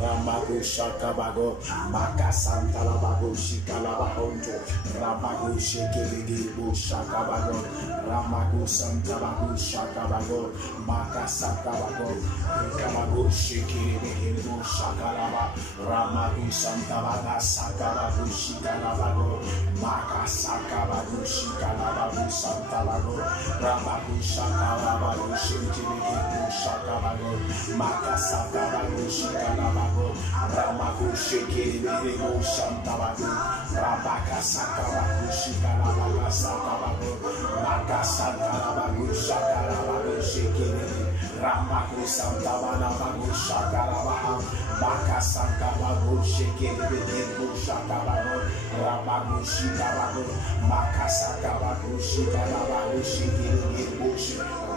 Ramago Shakabago, Makasanta Labago, Shikalabahonto, Ramago Shekelibu Shakabago, Ramago Santabago Shakabago, Makasakabago, Ramago Shekelibu Shakalaba, Ramago Santabaga Sakabago Shikalabago, Makasakabago Shikalabago Santabago, Ramago Shakalabago Shekelibu Shakabago, Makasakabago Shikalabago. Ramago Shekelibu Santabago, Rabaka Sakabago Shikalabaga Sakabago, Makasakabago Shakalabago Shekelibu, Ramago Santabanabago Shakalabaha, Makasakabago Shekelibu Shakabago, Ramago Shikabago, Makasakabago Shikalabago Shekelibu,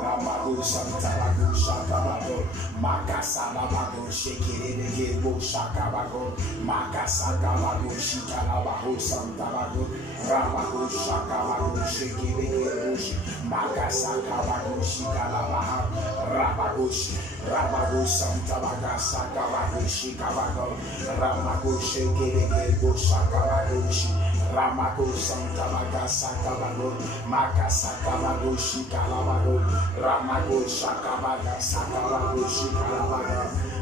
Ramago Santabago Shakabago, Makasalabago Shekelibu Shakabago, Makasakabago Shikalabago Santabago, Ramago Shakabago Shekelibu, Makasakabago Shikalabaha, Ramago Santabaga Sakabago Shikabago, Ramago Shekelibu Shakabago, Ramago Santabaga Sakabago, Makasakabago Shikalabago, Ramago Shakabaga Sakabago Shikalabago,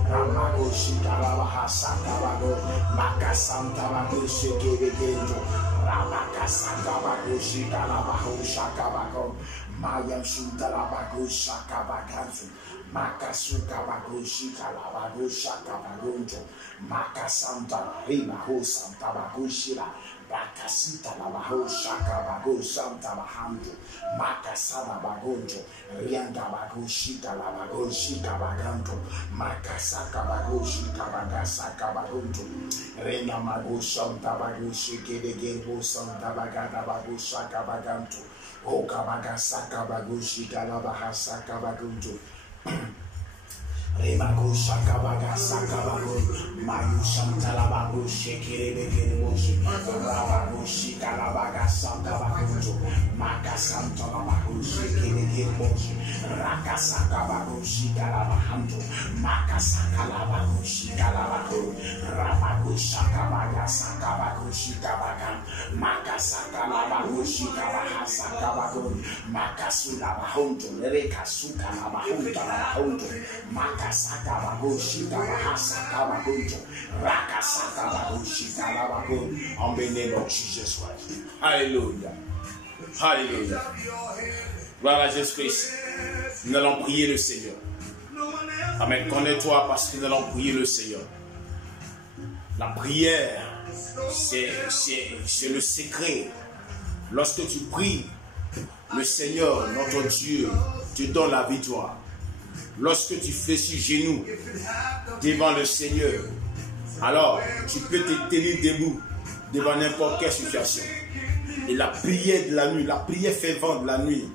Ramago Shikalabaha Sakabago, Makasantabago Shekelibu, Ramaka Sakabago Shikalabaho Shakabago, Mayan Sutalabago Shakabaganzu, Makasukabago Shikalabago Shakabagonjo, Makasanta Rimaho Santabago Shila, Bakasita Labaho Shakabago Santa Bahanjo, Makasana Bagonjo, Riangabago Shikalabago Shikabaganto, Makasakabago Shikabagasakabagonjo, Renamago Santa Bago Shikegebo Santa Bagadabago Shakabaganto, Okabagasakabago Shikalabaha Sakabagonjo. Remago Shakabaga Sakabago, Mayu Shantalabago, Shekelebego, Rabago Shikalabaga Santabago, Maka Santalabago, Shekelego, Raka Sakabago, Shikalabahanto, Maka Sakalabago, Shikalabago, Rabago Shakabaga Sakabago, Shikabaga, Maka Sakalabago, Shikabaha Sakabago, Maka Sulabahonto, Reka Sukalabahonto, Makasakabago Shikabahasakabago, Rakasakabago Shikalabago, en the name of Jesus Christ. Alléluia. Alléluia. Gloire à Jésus-Christ. Nous allons prier le Seigneur. Amen. Connais-toi parce que nous allons prier le Seigneur. La prière, c'est le secret. Lorsque tu pries, le Seigneur, notre Dieu, te donne la victoire. Lorsque tu fléchis genoux devant le Seigneur, alors tu peux te tenir debout devant n'importe quelle situation. Et la prière de la nuit, la prière fervente de la nuit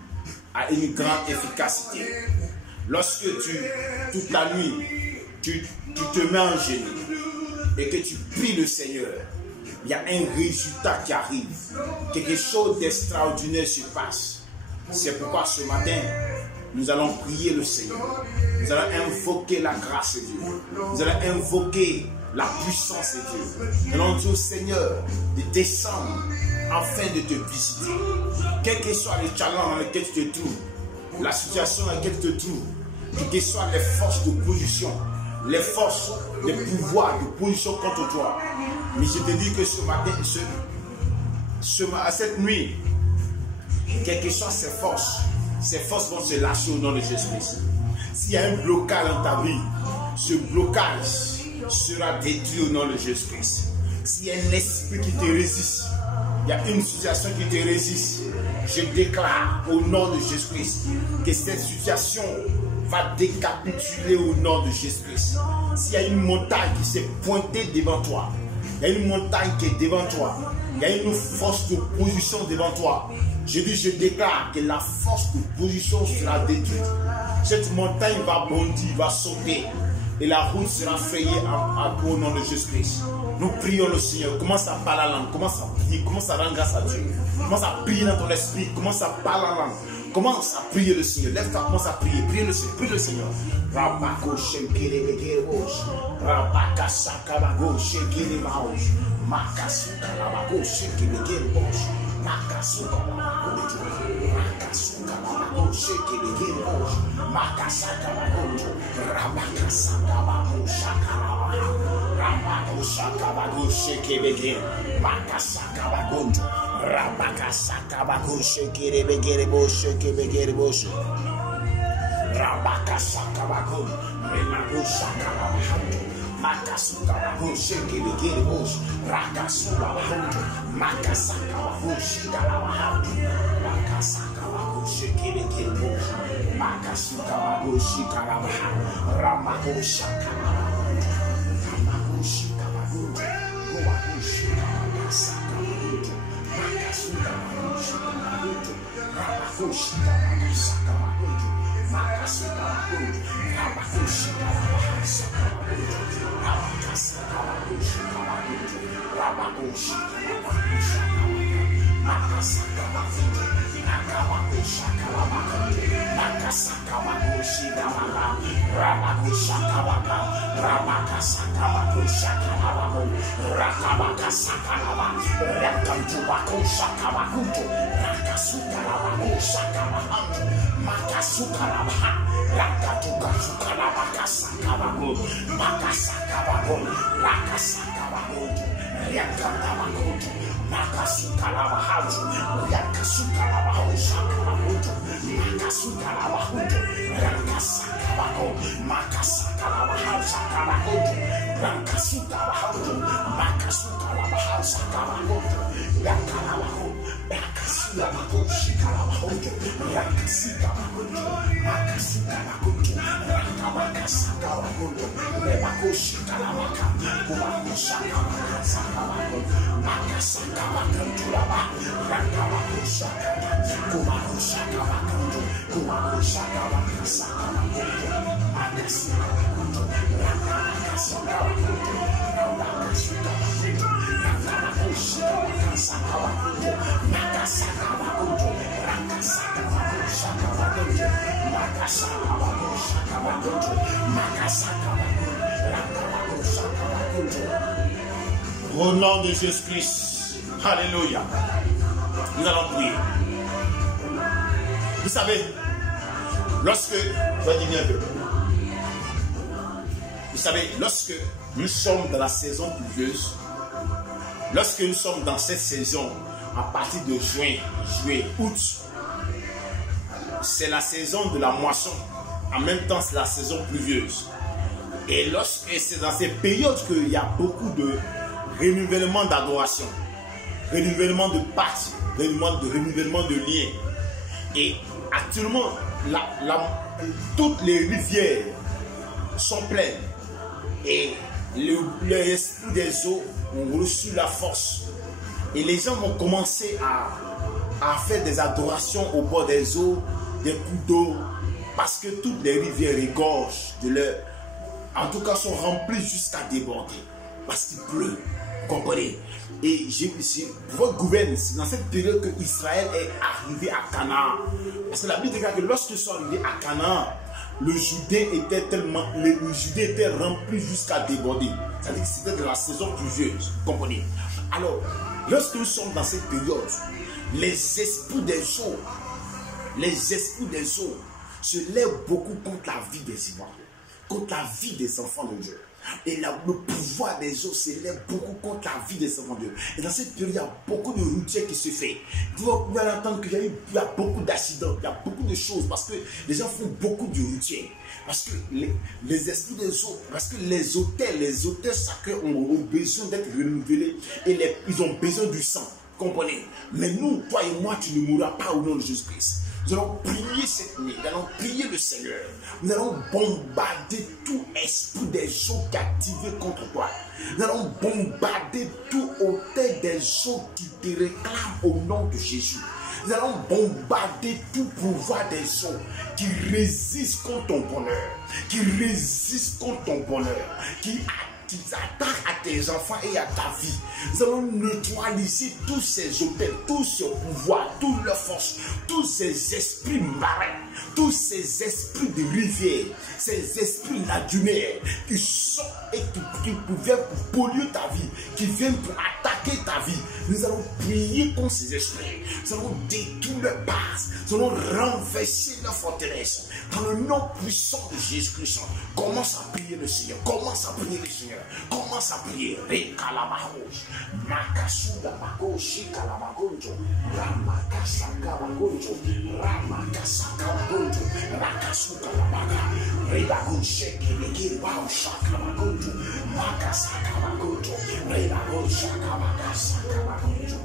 a une grande efficacité. Lorsque toute la nuit, tu te mets en genoux et que tu pries le Seigneur, il y a un résultat qui arrive. Quelque chose d'extraordinaire se passe. C'est pourquoi ce matin, nous allons prier le Seigneur. Nous allons invoquer la grâce de Dieu. Nous allons invoquer la puissance de Dieu. Nous allons dire au Seigneur de descendre afin de te visiter. Quel que soit le challenge dans lequel tu te trouves, la situation dans laquelle tu te trouves, quelles que soient les forces de position, les forces de pouvoir, de position contre toi. Mais je te dis que ce matin, à cette nuit, quelles que soient ces forces vont se lâcher au nom de Jésus-Christ. S'il y a un blocage dans ta vie, ce blocage sera détruit au nom de Jésus-Christ. S'il y a un esprit qui te résiste, il y a une situation qui te résiste, je déclare au nom de Jésus-Christ que cette situation va décapituler au nom de Jésus-Christ. S'il y a une montagne qui s'est pointée devant toi, il y a une montagne qui est devant toi, il y a une force de position devant toi, je déclare que la force de position sera détruite. Cette montagne va bondir, va sauter et la route sera frayée au nom de Jésus-Christ. Nous prions le Seigneur. Commence à parler la langue, commence à prier, commence à rendre grâce à Dieu. Commence à prier dans ton esprit, commence à parler la langue. Commence à prier le Seigneur. Lève-toi, commence à prier. Prie le Seigneur. Prie le Seigneur. Rabako shekere begeros. Rabaka sakabago shekere maos. Makasuka labago shekere begeros. Makasuka labago. Makasuka labago shekere begeros. Makasaka labago. Rabaka sakabago shakalabago. Rabako sakabago shekere begeros. Makasaka labago. Rabaka sakabago shekere begeros. Shekere begeros. Rabaka sakabago. Remago shakalabago. Makasukabago shekere begeros. Rakasukabago. Makasakabago shikalabago. Makasakabago shekere begeros. Makasukabago shikalabago. Ramago shakalabago. Ramago shikabago. Goago shikalabago sakabago. Makasukabago shikalabago. Ramago shikalabago sakabago. Makasukabago. Ramago shikalabago sakabago. Rabakasakabago shikalabago. Ramago shikalabago sakabago. Makasakabago. Nakabago shakalabago. Makasakabago shikalabago. Ramago shakalabago. Rabakasakabago shakalabago. Rakabakasakalabago. Rakantubago shakalabago. Rakasukalabago shakalabago. Makasukalabago. Rakatukazukalabakasakabago. Makasakabago. Rakasakabago. Rakatabago. Makasukalabago. Rakasukalabago shakalabago. Makasukalabago. Rakasakabago. Makasakalabago shakalabago. Rakasukalabago. Makasukalabago shakalabago. Rakalabago. Rakasulabago shikalabago. Rakasikabago. Makasukalabago. Rakabakasakabago. Rebago shikalabago. Kubago shakalabago sakabago. Makasakabago tulaba. Rakabago shakalabago. Kubago shakalabago. Kubago shakalabago sakabago. Makasikabago. Rakabakasakabago. Rakabakasakabago. Rakabago shikalabago sakabago. Makasakabago. Rakasakabago shakabago. Makasakabago shakabago. Makasakabago. Rakabago shakabago. Au nom de Jésus-Christ. Alléluia. Nous allons prier. Vous savez, lorsque, vous savez, lorsque nous sommes dans la saison pluvieuse, lorsque nous sommes dans cette saison, à partir de juin, juillet, août, c'est la saison de la moisson. En même temps, c'est la saison pluvieuse. Et c'est dans ces périodes qu'il y a beaucoup de renouvellement d'adoration, renouvellement de pactes, renouvellement de liens. Et actuellement, toutes les rivières sont pleines. Et l'esprit des eaux ont reçu la force. Et les gens vont commencer à faire des adorations au bord des eaux, des coups d'eau, parce que toutes les rivières égorgent en tout cas sont remplies jusqu'à déborder. Parce qu'il pleut. Comprenez? Et votre gouvernement, c'est dans cette période que Israël est arrivé à Canaan. Parce que la Bible déclare que lorsqu'ils sont arrivés à Canaan, le Judée était rempli jusqu'à déborder. C'est-à-dire que c'était de la saison pluvieuse. Comprenez? Alors, lorsque nous sommes dans cette période, les esprits des eaux se lèvent beaucoup contre la vie des Ivoiriens, contre la vie des enfants de Dieu. Et le pouvoir des eaux s'élève beaucoup contre la vie des enfants de Dieu. Et dans cette période, il y a beaucoup de routiers qui se fait. Vous allez entendre qu'il y a beaucoup d'accidents, il y a beaucoup de choses, parce que les gens font beaucoup de routiers. Parce que les esprits des eaux, parce que les autels sacrés ont besoin d'être renouvelés et ils ont besoin du sang. Comprenez? Mais nous, toi et moi, tu ne mourras pas au nom de Jésus-Christ. Nous allons prier cette nuit, nous allons prier le Seigneur. Nous allons bombarder tout esprit des eaux qui est activé contre toi. Nous allons bombarder tout autel des eaux qui te réclament au nom de Jésus. Nous allons bombarder tout pouvoir des eaux qui résistent contre ton bonheur, qui résistent contre ton bonheur, qui attaquent à tes enfants et à ta vie. Nous allons neutraliser tous ces hôtels, tous ces pouvoirs, toutes leurs forces, tous ces esprits marins, tous ces esprits de rivière, ces esprits lagunaires qui sont et qui viennent pour polluer ta vie, qui viennent pour attaquer ta vie. Nous allons prier contre ces esprits. Nous allons détruire leurs bases. Nous allons renverser leurs forteresses. Dans le nom puissant de Jésus-Christ, commence à prier le Seigneur. Commence à prier le Seigneur. Commence à prier. Rekalabahos. Makasuda bakoshi kalabagonjo. Ramakasaka bagonjo. Ramakasaka bagonjo. Rakasuka labaga. Rebagonsheke legiri shaka bagonjo. Makasaka bagonjo. Rebagonshaka bakasaka bagonjo.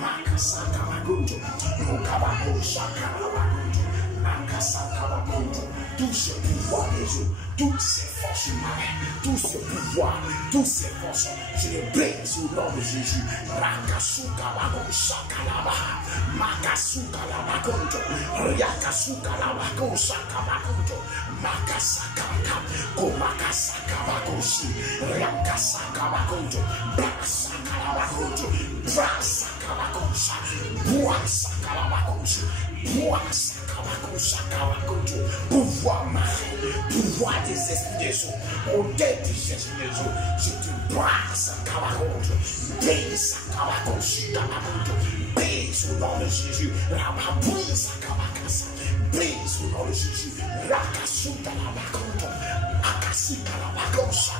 Makasaka bagonjo. Mokabagoshaka bagonjo. Makasaka bagonjo. Tout ce pouvoir des eaux, toutes ces forces marines, tout ce pouvoir, toutes ces forces, je les brise au nom de Jésus. Rakasuka bagoshaka labaha. Makasuka labagonjo. Riakasuka labagoshaka bagonjo. Makasaka komakasaka bagoshi. Riakasaka bagonjo. Brasaka labagonjo. Brasaka bagosha. Brasaka labagonjo. Brasaka bagosaka bagonjo. Pouvoir marin, pouvoir des esprits des eaux, au tête des esprits des eaux, je te brasse à Kabagonjo, brise à Kabagonjo, brise au nom de Jésus, brise à Kabakasa, brise au nom de Jésus, Rakasuta Labagonjo, Akasika Labagonjo,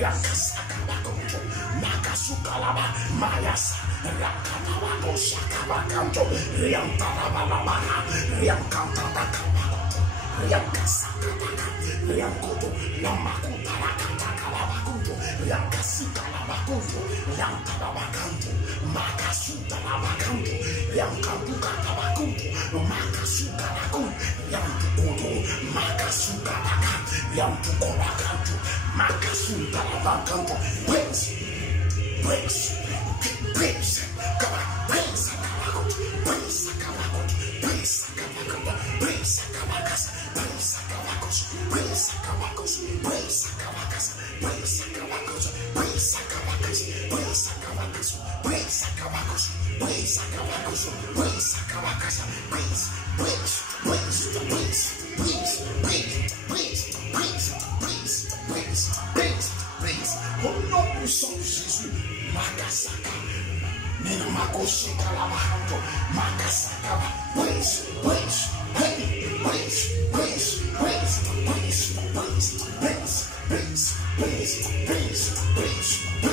Rakasa Kabagonjo, Makasuka Laba, Mayasa, Rakatabagonjo, Kabaganjo, Riantalabalabana, Riankantabakabagonjo. Riankasakabaka, Riankoto, Lamakuta, Rakatakabagonjo, Riankasika Labagonjo, Riantalabaganjo, Makasuta Labaganjo, Riankantuka Tabagonjo, Makasuka Lagon, Riantukoto, Makasuka Lagan, Riantukobaganjo, Makasuta Labaganjo, Praise, praise, praise, come on, praise, praise, praise, praise, Kabakasa, praise Kabakos, praise Kabakos, praise Kabakasa, praise Kabakos, praise Kabakos, praise Kabakos, praise Kabakos, praise Kabakos, praise Kabakasa, praise, praise, praise, praise, praise, praise, praise, praise, praise, praise, praise, praise, au nom puissant de Jésus, Makasaka. Nena makoshi kalabahanto, Makasaka, praise, praise, praise, praise, praise, praise, praise, praise, praise, praise, praise, praise, praise,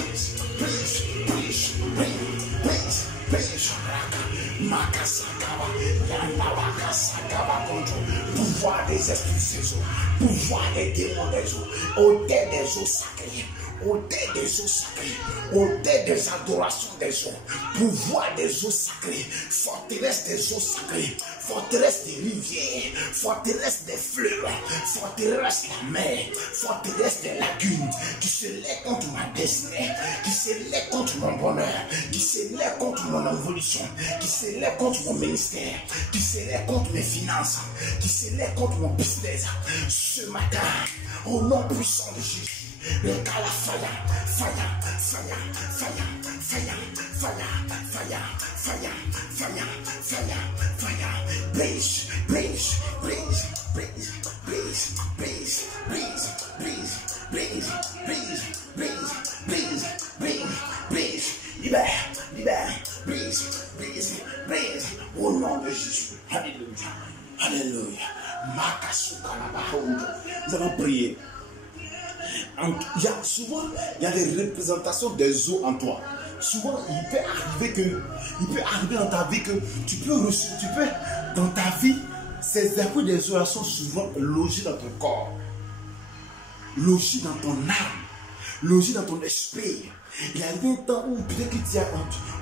praise, praise, praise, praise, praise, raka, Makasakaba, Yandabakasakaba contre pouvoir des esprits des eaux, pouvoir des démons des eaux, autel des eaux sacrées. Autel des eaux sacrées, autel des adorations des eaux, pouvoir des eaux sacrées, forteresse des eaux sacrées, forteresse des rivières, forteresse des fleuves, forteresse de la mer, forteresse des lagunes, qui se lève contre ma destinée, qui se lève contre mon bonheur, qui se lève contre mon évolution, qui se lève contre mon ministère, qui se lève contre mes finances, qui se lève contre mon business. Ce matin, au nom puissant de Jésus, Rekala fire, fire, fire, fire, fire, fire, fire, fire, fire, fire, fire. Blaze, blaze, blaze, blaze, blaze, blaze, blaze, blaze, blaze, blaze, blaze, blaze, blaze, blaze. Libère, libère, blaze, blaze, blaze. Au nom de Jésus. Alléluia. Alléluia. Nous allons prier. Souvent, il y a des représentations des eaux en toi. Souvent, il peut arriver dans ta vie que tu peux dans ta vie, ces effets des eaux sont souvent logés dans ton corps, logés dans ton âme, logés dans ton esprit. Il y a un temps où peut-être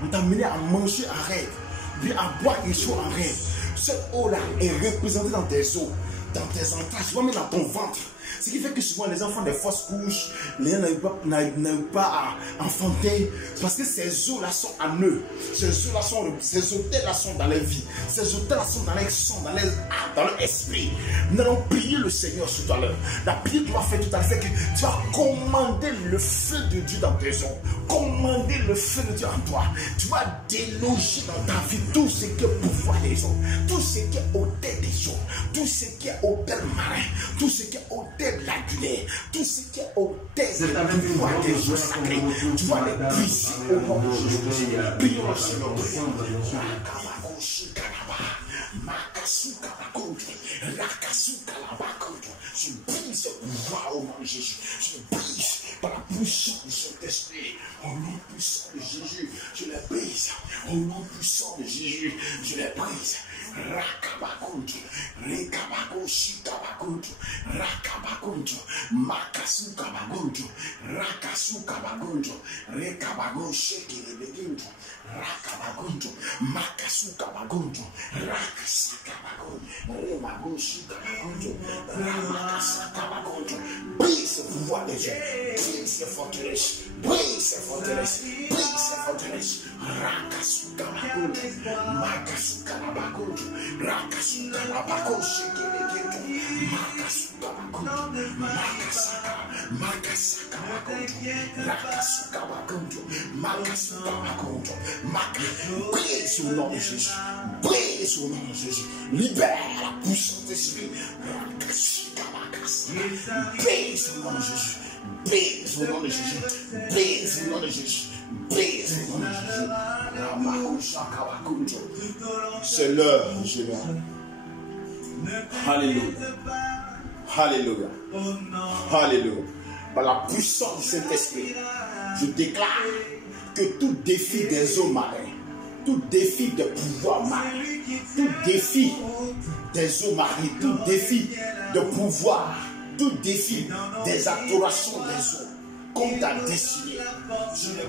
on t'a mené à manger en rêve, puis à boire une chose en rêve. Cette eau-là est représentée dans tes os, dans tes entrailles, souvent même dans ton ventre. Ce qui fait que souvent les enfants des fausses couches, les gens n'arrivent pas à enfanter parce que ces eaux-là sont en eux. Ces hôtels-là sont dans leur vie. Ces hôtels-là sont dans leur sang, dans leur esprit. Nous allons prier le Seigneur tout à l'heure. La prière que tu vas faire tout à l'heure, c'est que tu vas commander le feu de Dieu dans tes os. Commander le feu de Dieu en toi. Tu vas déloger dans ta vie tout ce qui est pouvoir des eaux, tout ce qui est hôtel des eaux, tout ce qui est hôtel marin, tout ce qui est hôtel laculaire, tout ce qui est hôtel de pouvoir des eaux sacrées. Tu vas les briser au nom de Jésus. Prions le Seigneur. Je brise le pouvoir au nom de Jésus. Je brise par la puissance de Saint-Esprit. Au nom puissant de Jésus, je les brise. Au nom puissant de Jésus, je les brise. Rakabakuntu, Rekabakoshi Kabakuntu, Rakabakuntu, Makasu Kabakuntu, Rakasu Kabakuntu, Rekabagoshi Kiribegintu, Rakabakuntu, Makasu Kabakuntu, Rakasa Kabakuntu, Remagoshi Kabakuntu, Ramakasa Kabakuntu. Brise ce pouvoir des yeux, brise ces forteresses, brise ces forteresses, brise ces forteresses. Rakasu Kabakuntu, Makasu Kabakuntu. Rakasuka Babakoshi Keleketo, Makasuka Bakuntu, Makasaka Bakuntu, Rakasuka Bakuntu, Makasuka Bakuntu, brise au nom de Jésus, brise au nom de Jésus, libère la puissance d'esprit, Rakasuka Bakasa, brise au nom de Jésus, brise au nom de Jésus, brise au nom de Jésus. C'est l'heure, Seigneur. Alléluia. Alléluia. Alléluia. Par la puissance du Saint-Esprit, je déclare que tout défi des eaux marines, tout défi de pouvoir marin, tout défi des eaux marines, tout défi de pouvoir, tout défi des adorations des eaux, comme ta destinée, je le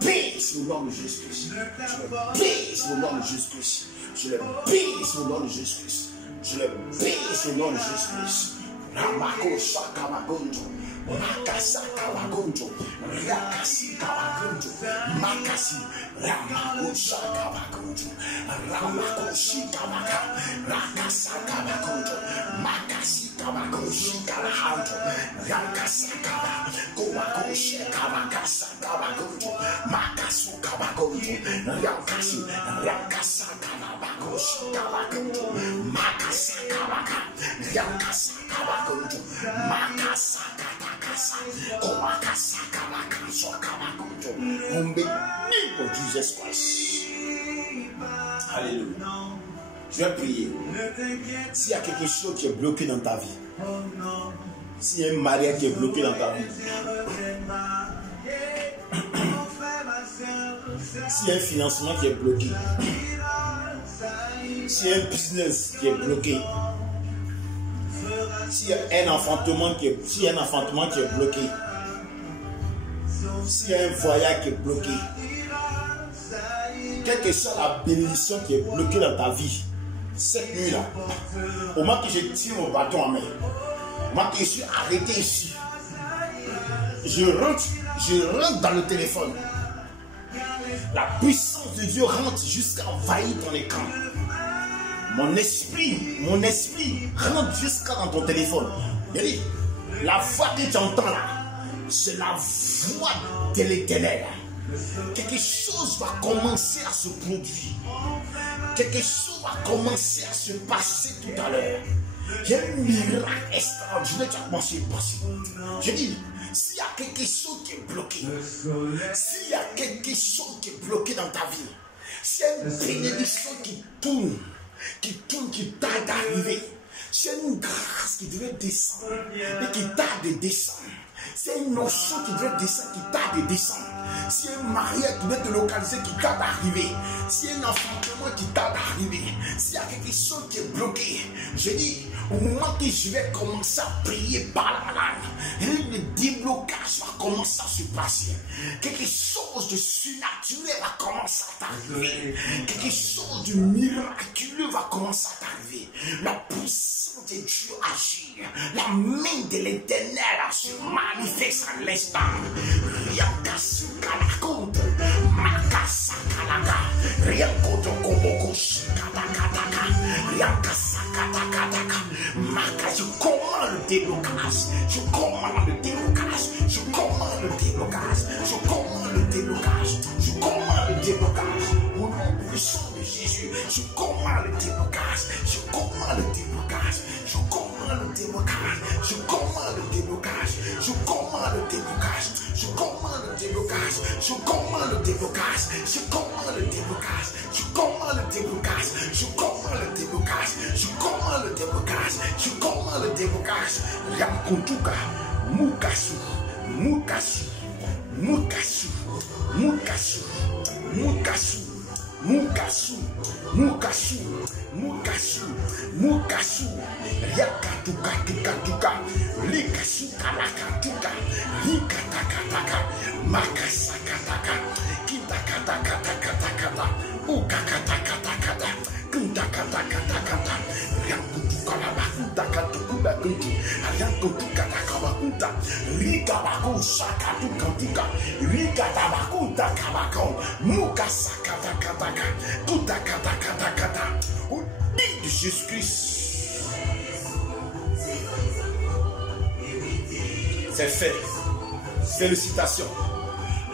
brise au nom de Jésus-Christ. Je le brise au nom de Jésus-Christ. Je le brise au nom de Jésus-Christ. Je le brise au nom de Jésus-Christ. Ramako Shakamagonjo, Makasa Kawagonjo, Rakasi Kawagonjo, Makasi, Ramako Shakawagonjo, Ramako Shikamaka, Rakasa Kawagonjo, Makasi Kawagoshi Kalahanjo, Rakasa Kawa, Kowako Shekawakasa Kawagonjo, Makasu Kawagonjo, Rakasi, Rakasa Kawagoshi Kawagonjo, Makasa Kawaka, Rakasa Kawagonjo, Makasa Katakasa, Kowakasa Kawakanso Kawagonjo, in the name of Jesus Christ. Alléluia. Je vais prier. S'il y a quelque chose qui est bloqué dans ta vie, s'il y a un mariage qui est bloqué dans ta vie, s'il y a un financement qui est bloqué, s'il y a un business qui est bloqué, s'il y a un enfantement qui est bloqué, s'il y a un voyage qui est bloqué, quelle que soit la bénédiction qui est bloquée dans ta vie, cette nuit-là, au moment que je tire mon bâton en main, au moment que je suis arrêté ici, je rentre dans le téléphone. La puissance de Dieu rentre jusqu'à envahir ton écran. Mon esprit rentre jusqu'à dans ton téléphone. La voix que tu entends là, c'est la voix de l'Éternel. Quelque chose va commencer à se produire. Quelque chose va commencer à se passer tout à l'heure. Il y a un miracle extraordinaire qui a commencé à passer. Je dis, s'il y a quelque chose qui est bloqué, s'il y a quelque chose qui est bloqué dans ta vie, s'il y a une bénédiction qui tarde d'arriver, s'il y a une grâce qui devait descendre et qui tarde de descendre, s'il y a une notion qui devait descendre, qui tarde de descendre, s'il y a un mariage qui devait te localiser, qui tarde d'arriver, s'il y a un enfantement qui tarde d'arriver, s'il y a quelque chose qui est bloqué, je dis, au moment que je vais commencer à prier par la langue, le déblocage va commencer à se passer. Quelque chose de surnaturel va commencer à t'arriver. Quelque chose de miraculeux va commencer à t'arriver. La puissance de Dieu agit. La main de l'Éternel se manifeste à l'instant. Rien qu'à ce qu'à la compte. Makasa kalaga. Rien qu'au koboko shikadakadaka. Rien qu'à ça kadakadaka. Maka, je commande le déblocage. Je commande le déblocage. Je commande le déblocage. Je commande le déblocage. Je commande le déblocage. Au nom puissant de Jésus, je commande le déblocage. Je commande le déblocage. Je commande le déblocage. Je commande le déblocage. Je commande le déblocage. Je commande le déblocage. Je commande le déblocage. Je commande le déblocage. Je commande le déblocage. Je commande le déblocage. Je commande le déblocage. Je commande le déblocage. Ramkuntuka, Mukasu, Mukasu, Mukasu, Mukasu, Mukasu, Mukasu, Mukasu, Mukasu, Mukasu, Yakatuka, Tukatuka, Likasu, Kalakatuka, Likatakataka, Makasakataka, Kitakatakatakatakata, Ukakatakatakata, Kuntakatakatakata, Yankutukalabakutakatukubakunti, Yankutukatakabakuta, Rikabakusakatukantuka, Rikatabakutakabakon, Mukasakatakataka, Kutakatakatakata. Au nom de Jésus-Christ. C'est fait. Félicitations.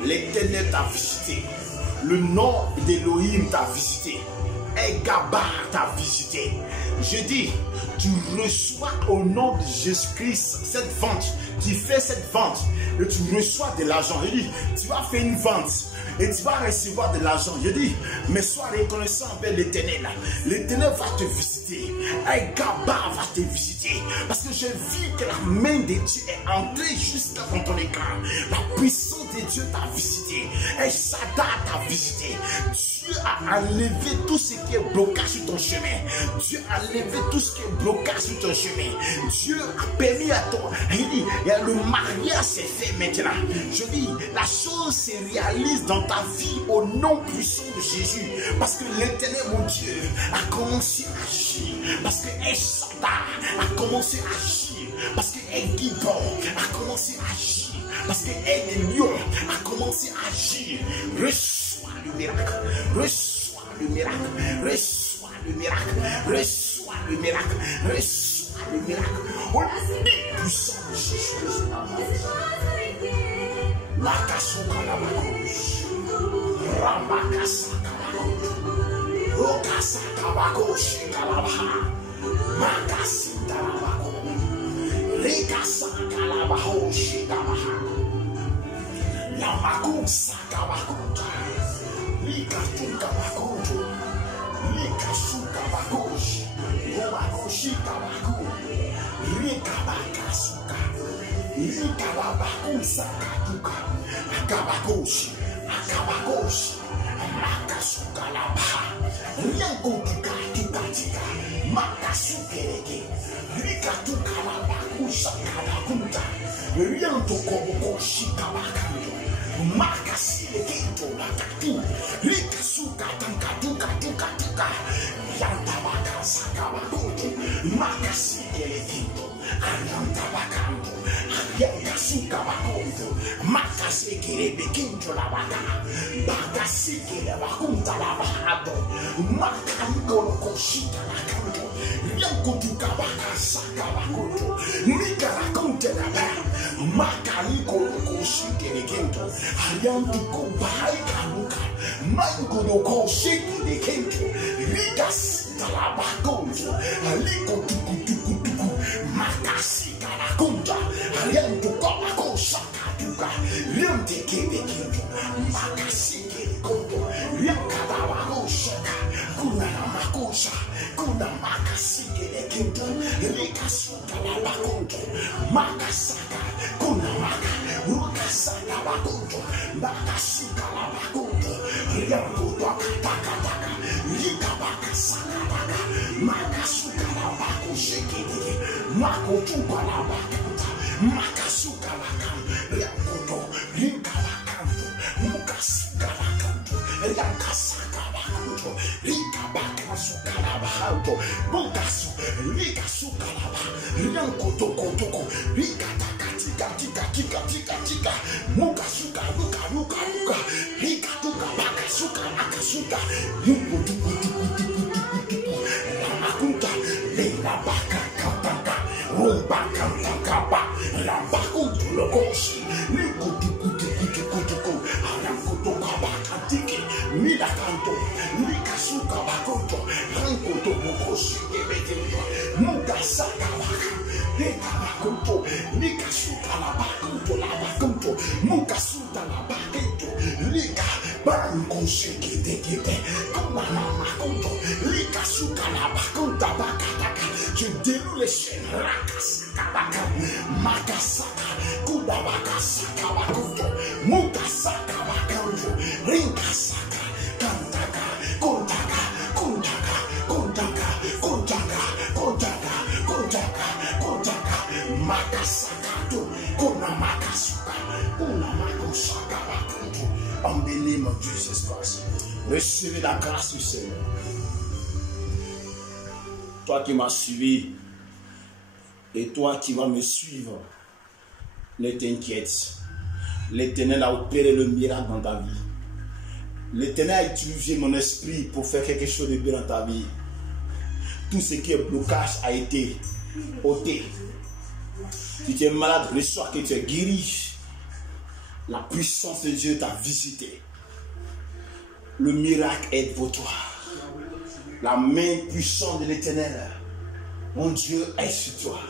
L'Éternel t'a visité. Le nom d'Élohim t'a visité. Egabar t'a visité. Je dis, tu reçois au nom de Jésus-Christ cette vente. Tu fais cette vente et tu reçois de l'argent. Je dis, tu vas faire une vente et tu vas recevoir de l'argent. Je dis, mais sois reconnaissant envers l'Éternel. L'Éternel va te visiter. Egabar va te visiter. Parce que j'ai vu que la main de Dieu est entrée jusqu'à dans ton écran. La puissance de Dieu t'a visité. El Shaddai t'a visité. Dieu a enlevé tout ce qui est blocage sur ton chemin. Dieu a enlevé tout ce qui est blocage sur ton chemin. Dieu a permis à toi. Il dit, le mariage s'est fait maintenant. Je dis, la chose se réalise dans ta vie au nom puissant de Jésus. Parce que l'Éternel, mon Dieu, a commencé à agir. Parce que El Shaddai a commencé à agir. Parce que El Gibon a commencé à agir. Parce que El Lion a commencé à agir. Reçois le miracle. Reçois le miracle. Reçois le miracle. Reçois le miracle. Reçois le miracle. Au nom puissant de Jésus. Makasuka la bakouche. Ramakasaka bakouche. Rokasaka bakouche kalabaha. Makasita la bakouche. Rekasaka la bakouche kalabaha. Yamakusa kabakuta. Likatuka bakuto. Likasuka bakushi. Obakushi kabaku. Likabakasuka. Likabakusa katuka. Akabakushi. Akabakushi. Makasuka labaha. Yankutuka tukatika. Makasukereke. Likatuka labakusa kabakuta. Yantukobokoshi kabakanto. Makasi lekito bakatu. Likasuka tankatuka tuka tuka. Yantabaka sakabakuto. Makasi lekito. Ayantabakanto. Ayantakasuka bakonto. Makasi kerebekinto la baka. Bakasi kerebakunta la bakato. Makanto koshita la kanto. kutuka baka saka bakoto. Mika rakonte na ba. Makali koloko shike de kento. Ariantu kubai kamuka. Mango no ko shike de kento. Rikas talabakonto. Aliko tuku tuku tuku. Makasi karakonta. Ariantu kolako saka tuka. Riante kede kento. Makasi kede konto. Riakadabako shaka. Kuna na makosha. Kuna makasi kede kento. Rikasuka labakonto. Makasaka. Kuna maka. Rukasaka bakonto. Makasuka labakonto. Rianto takataka. Rikabakasaka baka. Makasuka labako shekede. Makotuka labakanta. Makasuka lakam. Rianto. Rikabakanto. Mukasuka lakanto. Riankasaka bakanto. Rikabakasuka labakanto. Mukasu. Rikasuka laba. Riankoto kotoko. Rikataka tika tika tika tika tika. Mukasuka luka luka luka. Rikatuka bakasuka bakasuka. Yukutuku tuku tuku tuku tuku. Lamakunta. Lelabaka kataka. Rumbaka takaba. Labakuntu lokoshi. Nikutuku tuku tuku tuku. Arankotoka bakatike. Milakanto. Mikasuka bakonto. Rankoto bokoshi. Ebekento. Mukasaka baka. Rekabakonto. Mikasuka labakonto labakonto. Mukasuta labakento. Lika banko shekete kete. Kumamakonto. Likasuka labakonta bakataka. Je déroule les chaînes. Rakasaka baka. Makasaka. Kudabakasaka bakonto. Mukasaka bakonto. Rinkasaka. Kantaka. Kontaka. Kontaka. Kontaka. Kontaka. Kontaka. Kontaka. Kontaka. Makasaka to. Kuna makasuka. Kuna makosaka bakonto. En the name of Jesus Christ. Recevez la grâce du Seigneur. Toi qui m'as suivi et toi qui vas me suivre, ne t'inquiète. L'Éternel a opéré le miracle dans ta vie. L'Éternel a utilisé mon esprit pour faire quelque chose de bien dans ta vie. Tout ce qui est blocage a été ôté. Si tu es malade, le soir que tu es guéri, la puissance de Dieu t'a visité. Le miracle est pour toi. La main puissante de l'Éternel, mon Dieu, est sur toi.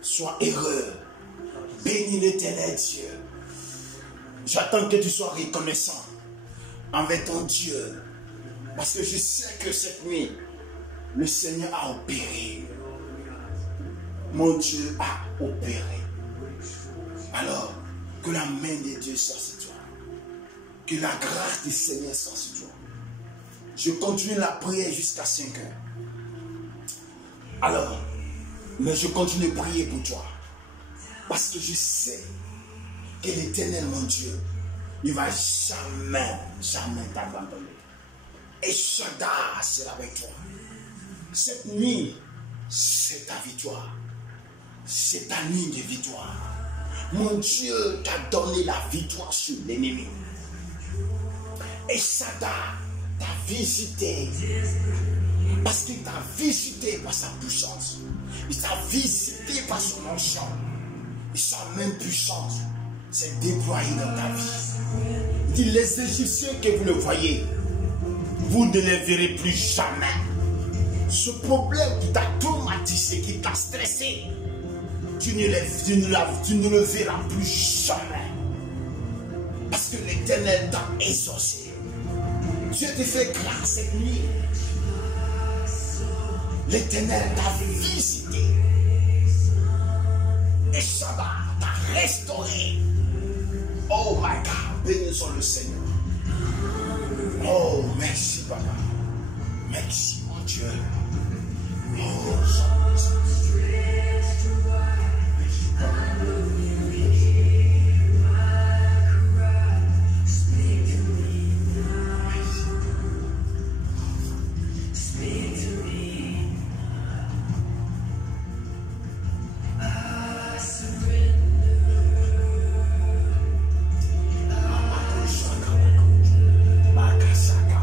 Sois heureux. Bénis l'Éternel Dieu. J'attends que tu sois reconnaissant envers ton Dieu. Parce que je sais que cette nuit, le Seigneur a opéré. Mon Dieu a opéré. Alors, que la main de Dieu soit sur toi. Que la grâce du Seigneur soit sur toi. Je continue la prière jusqu'à 5 heures. Alors, mais je continue de prier pour toi. Parce que je sais que l'Éternel, mon Dieu, il ne va jamais, jamais t'abandonner. Et Shaddai sera avec toi. Cette nuit, c'est ta victoire. C'est ta nuit de victoire. Mon Dieu t'a donné la victoire sur l'ennemi. Et Shaddai t'a visité. Parce qu'il t'a visité par sa puissance. Il t'a visité par son onction. Et sa même puissance s'est déployée dans ta vie. Il dit, les Égyptiens que vous le voyez, vous ne les verrez plus jamais. Ce problème qui t'a traumatisé, qui t'a stressé, tu ne le verras plus jamais. Parce que l'Éternel t'a exaucé. Dieu te fait grâce cette nuit. L'Éternel t'a visité. Et Shabbat t'a restauré. Oh my God, bénissons le Seigneur. Oh, merci Papa. Merci mon Dieu. Oh, Makasaka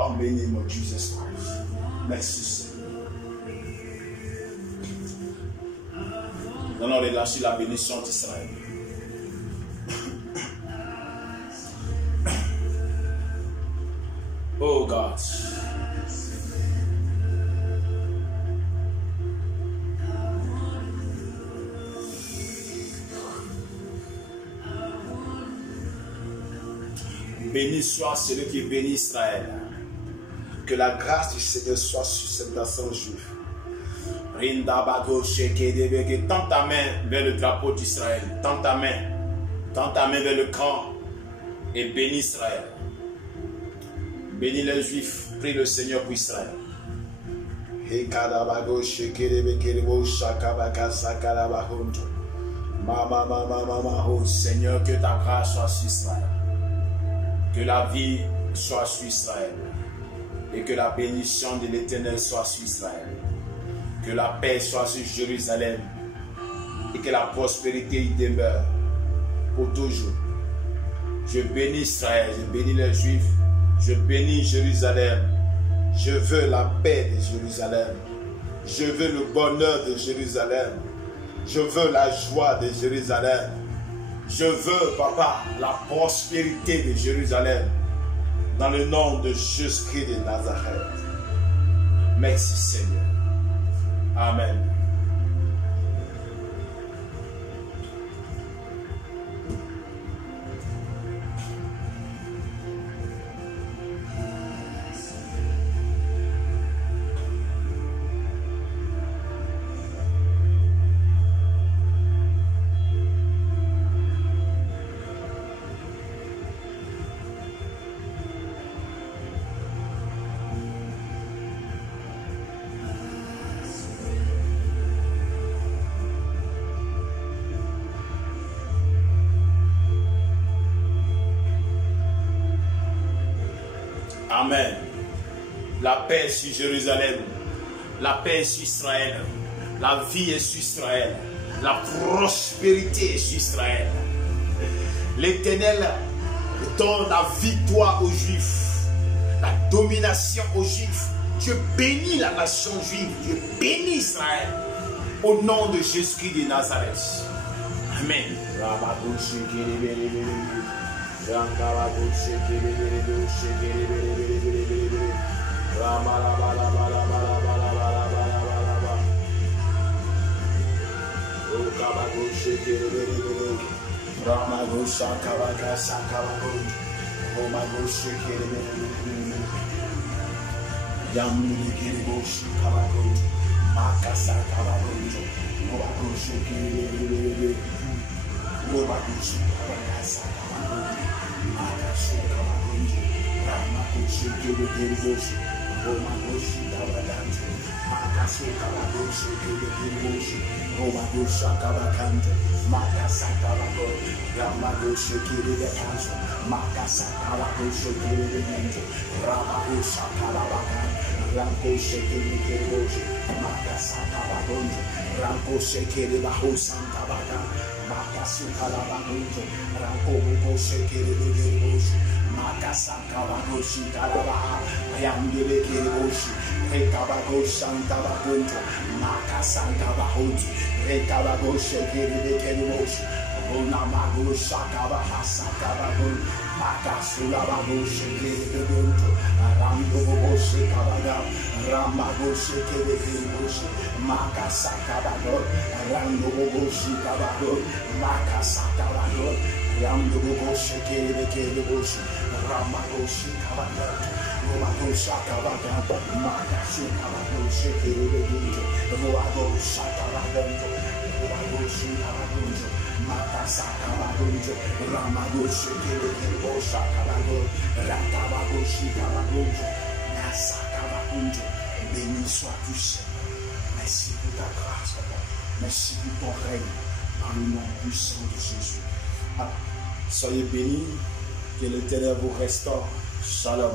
Oh, in the name of Jesus Christ. Merci Seigneur. Nous allons relâcher la bénédiction d'Israël. Oh God. Béni soit celui qui bénit Israël. Que la grâce du Seigneur soit sur cette nation juive. Tends ta main vers le drapeau d'Israël. Tends ta main vers le camp et bénis Israël. Bénis les Juifs. Prie le Seigneur pour Israël. Seigneur, que ta grâce soit sur Israël. Que la vie soit sur Israël. Et que la bénédiction de l'Éternel soit sur Israël. Que la paix soit sur Jérusalem. Et que la prospérité y demeure pour toujours. Je bénis Israël, je bénis les Juifs. Je bénis Jérusalem. Je veux la paix de Jérusalem. Je veux le bonheur de Jérusalem. Je veux la joie de Jérusalem. Je veux, Papa, la prospérité de Jérusalem. Dans le nom de Jésus-Christ de Nazareth. Merci Seigneur. Amen. Amen. La paix est sur Jérusalem. La paix est sur Israël. La vie est sur Israël. La prospérité est sur Israël. L'Éternel donne la victoire aux Juifs. La domination aux Juifs. Dieu bénit la nation juive. Dieu bénit Israël. Au nom de Jésus-Christ de Nazareth. Amen. Béni sois-tu, Seigneur. Merci pour ta grâce, Papa. Merci pour ton règne. Dans le nom puissant de Jésus. Soyez bénis. Que l'Éternel vous restaure. Shalom.